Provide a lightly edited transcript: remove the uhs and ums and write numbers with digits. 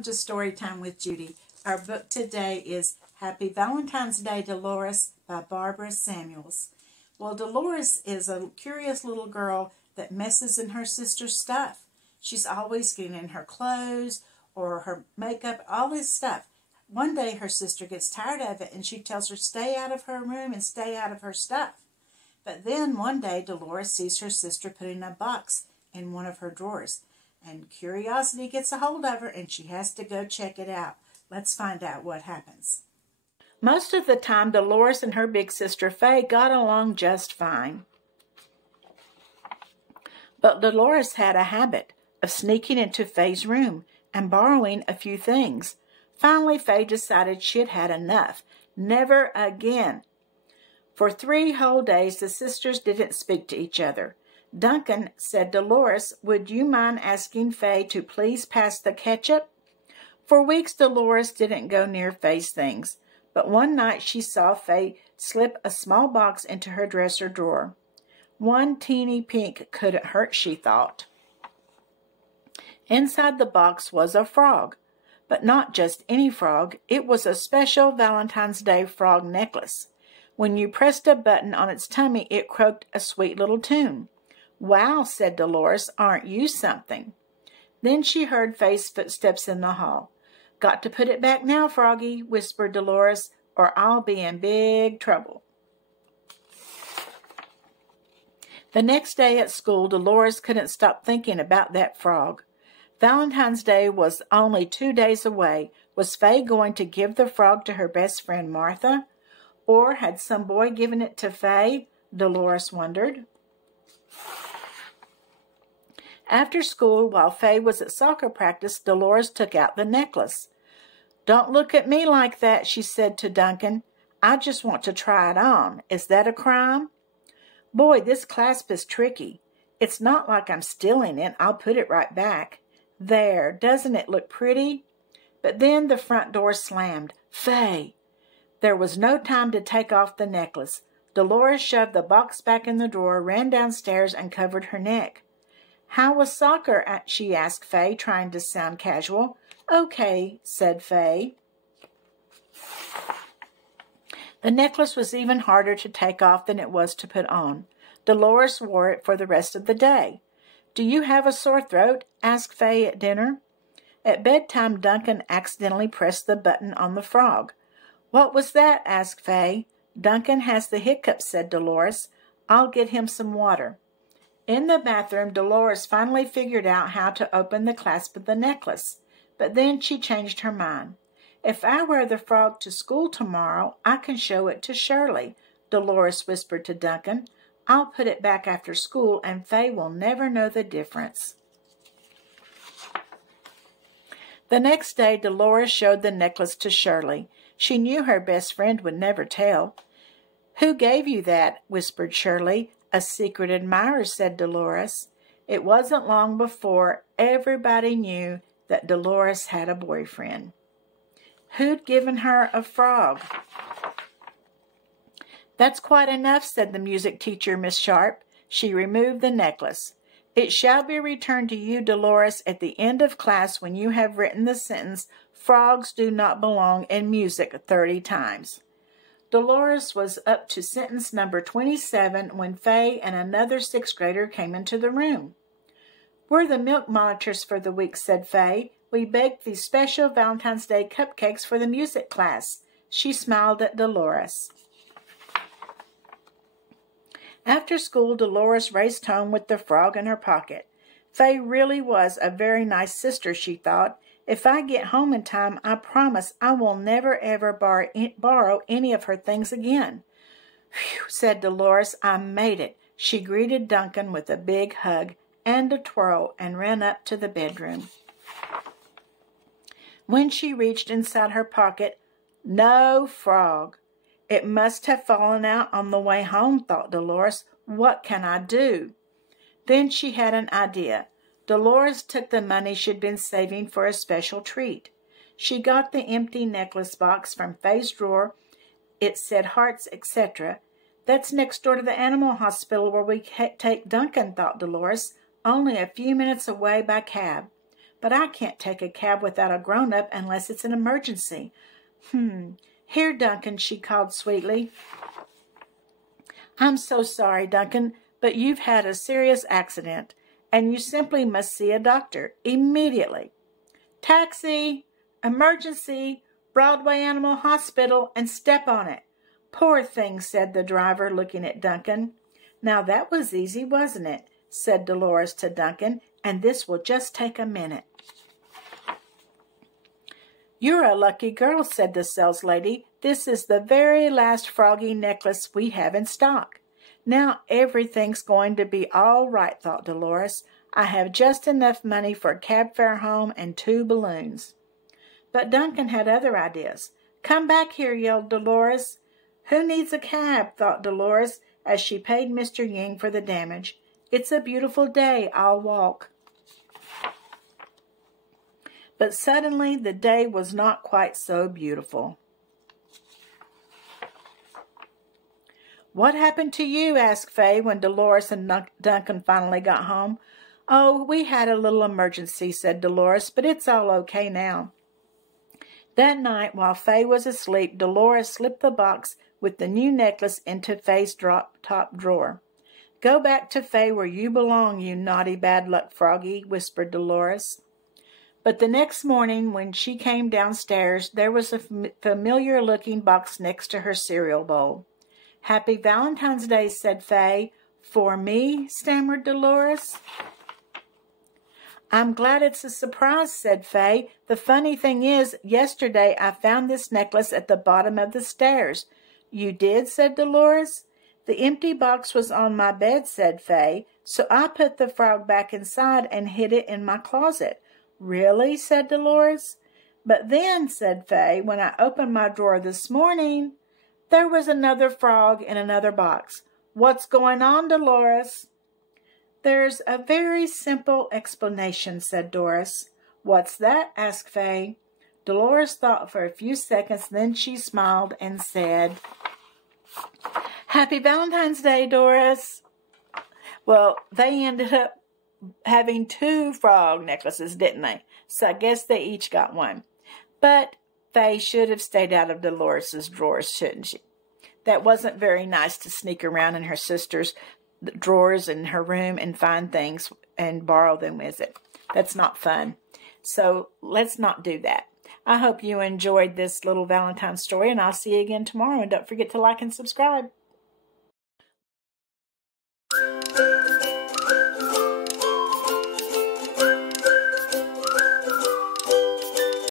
Welcome to Storytime with Judy. Our book today is Happy Valentine's Day, Delores by Barbara Samuels. Well, Delores is a curious little girl that messes in her sister's stuff. She's always getting in her clothes or her makeup, all this stuff. One day her sister gets tired of it and she tells her stay out of her room and stay out of her stuff. But then one day Delores sees her sister putting a box in one of her drawers. And curiosity gets a hold of her and she has to go check it out. Let's find out what happens. Most of the time, Delores and her big sister Faye got along just fine. But Delores had a habit of sneaking into Faye's room and borrowing a few things. Finally, Faye decided she'd had enough. Never again. For 3 whole days, the sisters didn't speak to each other. Duncan said, Delores, would you mind asking Faye to please pass the ketchup? For weeks, Delores didn't go near Faye's things, but one night she saw Faye slip a small box into her dresser drawer. One teeny pink couldn't hurt, she thought. Inside the box was a frog, but not just any frog. It was a special Valentine's Day frog necklace. When you pressed a button on its tummy, it croaked a sweet little tune. Wow, said Delores, aren't you something? Then she heard Faye's footsteps in the hall. Got to put it back now, Froggy, whispered Delores, or I'll be in big trouble. The next day at school, Delores couldn't stop thinking about that frog. Valentine's Day was only 2 days away. Was Faye going to give the frog to her best friend Martha? Or had some boy given it to Faye? Delores wondered. After school, while Faye was at soccer practice, Delores took out the necklace. Don't look at me like that, she said to Duncan. I just want to try it on. Is that a crime? Boy, this clasp is tricky. It's not like I'm stealing it. I'll put it right back. There, doesn't it look pretty? But then the front door slammed. Faye! There was no time to take off the necklace. Delores shoved the box back in the drawer, ran downstairs, and covered her neck. How was soccer? She asked Faye, trying to sound casual. Okay, said Faye. The necklace was even harder to take off than it was to put on. Delores wore it for the rest of the day. Do you have a sore throat? Asked Faye at dinner. At bedtime, Duncan accidentally pressed the button on the frog. What was that? Asked Faye. Duncan has the hiccups, said Delores. I'll get him some water. In the bathroom, Delores finally figured out how to open the clasp of the necklace, but then she changed her mind. If I wear the frog to school tomorrow, I can show it to Shirley, Delores whispered to Duncan. I'll put it back after school, and Faye will never know the difference. The next day, Delores showed the necklace to Shirley. She knew her best friend would never tell. Who gave you that? Whispered Shirley. A secret admirer, said Delores. It wasn't long before everybody knew that Delores had a boyfriend. Who'd given her a frog? That's quite enough, said the music teacher, Miss Sharp. She removed the necklace. It shall be returned to you, Delores, at the end of class when you have written the sentence, Frogs do not belong in music 30 times. Delores was up to sentence number 27 when Faye and another 6th grader came into the room. We're the milk monitors for the week, said Faye. We baked these special Valentine's Day cupcakes for the music class. She smiled at Delores. After school, Delores raced home with the frog in her pocket. Faye really was a very nice sister, she thought. If I get home in time, I promise I will never ever borrow any of her things again. Phew, said Delores, I made it. She greeted Duncan with a big hug and a twirl and ran up to the bedroom. When she reached inside her pocket, no frog. It must have fallen out on the way home, thought Delores. What can I do? Then she had an idea. Delores took the money she'd been saving for a special treat. She got the empty necklace box from Faye's drawer. It said hearts, etc. That's next door to the animal hospital where we take Duncan, thought Delores, only a few minutes away by cab. but I can't take a cab without a grown-up unless it's an emergency. Here, Duncan, she called sweetly. I'm so sorry, Duncan, but you've had a serious accident, and you simply must see a doctor immediately. Taxi! Emergency! Broadway Animal Hospital, and step on it. Poor thing, said the driver, looking at Duncan. Now that was easy, wasn't it? Said Delores to Duncan, and this will just take a minute. You're a lucky girl, said the saleslady. This is the very last froggy necklace we have in stock. Now everything's going to be all right, thought Delores. I have just enough money for a cab fare home and 2 balloons. But Duncan had other ideas. Come back here, yelled Delores. Who needs a cab, thought Delores, as she paid Mr. Ying for the damage. It's a beautiful day, I'll walk. But suddenly the day was not quite so beautiful. What happened to you? Asked Fay when Delores and Duncan finally got home. Oh, we had a little emergency, said Delores, but it's all okay now. That night, while Fay was asleep, Delores slipped the box with the new necklace into Fay's top drawer. Go back to Fay where you belong, you naughty bad luck froggy, whispered Delores. But the next morning, when she came downstairs, there was a familiar-looking box next to her cereal bowl. Happy Valentine's Day, said Fay. For me? Stammered Delores. I'm glad it's a surprise, said Fay. The funny thing is, yesterday I found this necklace at the bottom of the stairs. You did? Said Delores. The empty box was on my bed, said Fay, so I put the frog back inside and hid it in my closet. Really? Said Delores. But then, said Fay, when I opened my drawer this morning, there was another frog in another box. What's going on, Delores? There's a very simple explanation, said Doris. What's that? Asked Fay. Delores thought for a few seconds, then she smiled and said, Happy Valentine's Day, Doris. Well, they ended up having 2 frog necklaces, didn't they? So I guess they each got one. But Fay should have stayed out of Dolores's drawers, shouldn't she? That wasn't very nice to sneak around in her sister's drawers in her room and find things and borrow them, is it? That's not fun. So let's not do that. I hope you enjoyed this little Valentine story, and I'll see you again tomorrow. And don't forget to like and subscribe.